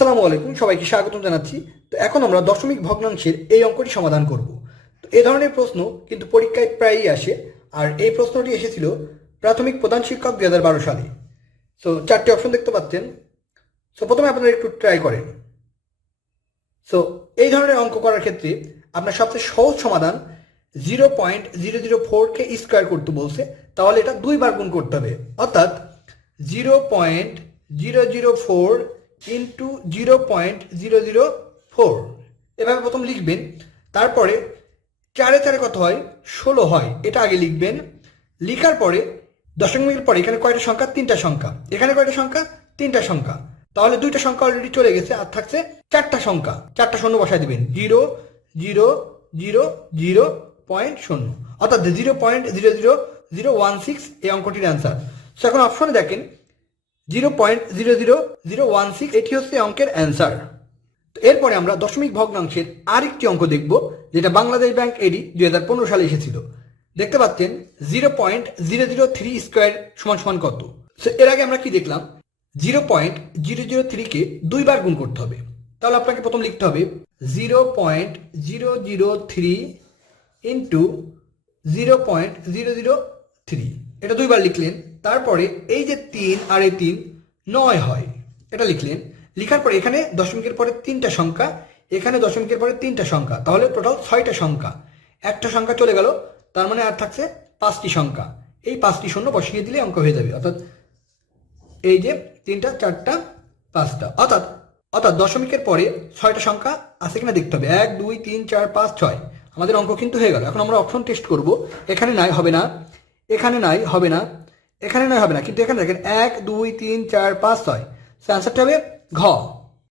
আসসালামু আলাইকুম, সবাইকে স্বাগতম জানাচ্ছি। তো এখন আমরা দশমিক ভগ্নাংশের এই অঙ্কটি সমাধান করব। তো এই ধরনের প্রশ্ন কিন্তু পরীক্ষায় প্রায়ই আসে, আর এই প্রশ্নটি এসেছিল প্রাথমিক প্রধান শিক্ষক 2012 সালে। সো 4টি অপশন দেখতে পাচ্ছেন। সো প্রথমে আপনারা একটু ট্রাই করেন। সো এই ধরনের অঙ্ক করার ক্ষেত্রে আপনার সবচেয়ে সহজ সমাধান 0.004কে স্কোয়ার করতে বলছে, তাহলে এটা 2 বার গুণ করতে হবে, অর্থাৎ 0.004 ইন্টু 0.004 এভাবে প্রথম লিখবেন। তারপরে 4 কত হয়? 16 হয়, এটা আগে লিখবেন। লিখার পরে দশমিকের পরে এখানে কয়টা সংখ্যা? 3টা সংখ্যা। এখানে কয়টা সংখ্যা? 3টা সংখ্যা। তাহলে 2টা সংখ্যা অলরেডি চলে গেছে, আর থাকছে 4টা সংখ্যা। 4টা শূন্য বসায় দিবেন, 0.000.0, অর্থাৎ 0.00016 এই অঙ্কটির অ্যান্সার। সো এখন অপশনে দেখেন 0.00016, এটি হচ্ছে অঙ্কের অ্যান্সার। তো এরপরে আমরা দশমিক ভগ্নাংশের আরেকটি অঙ্ক দেখব, যেটা বাংলাদেশ ব্যাংক এডি 2015 সালে এসেছিল। দেখতে পাচ্ছেন 0.003 স্কোয়ার সমান সমান কত? সো এর আগে আমরা কি দেখলাম? 0.003কে 2 বার গুণ করতে হবে। তাহলে আপনাকে প্রথম লিখতে হবে 0.003 ইন্টু 0.003, এটা 2 বার লিখলেন। তারপরে এই যে 3 আর এই 3 9 হয়, এটা লিখলেন। লিখার পরে এখানে দশমিকের পরে 3টা সংখ্যা, এখানে দশমিকের পরে 3টা সংখ্যা, তাহলে টোটাল 6টা সংখ্যা। একটা সংখ্যা চলে গেল, তার মানে আর থাকছে 5টি সংখ্যা। এই 5টি শূন্য বসিয়ে দিলে অঙ্ক হয়ে যাবে, অর্থাৎ এই যে 3টা 4টা 5টা, অর্থাৎ দশমিকের পরে 6টা সংখ্যা আছে কিনা দেখতে হবে। 1 2 3 4 5 6, আমাদের অঙ্ক কিন্তু হয়ে গেল। এখন আমরা অপশন টেস্ট করব। এখানে নাই, হবে না। এখানে নাই, হবে না। এখানে নাই, হবে না। কিন্তু এখানে দেখেন 1 2 3 4 5 6, আনসারটা হবে ঘ।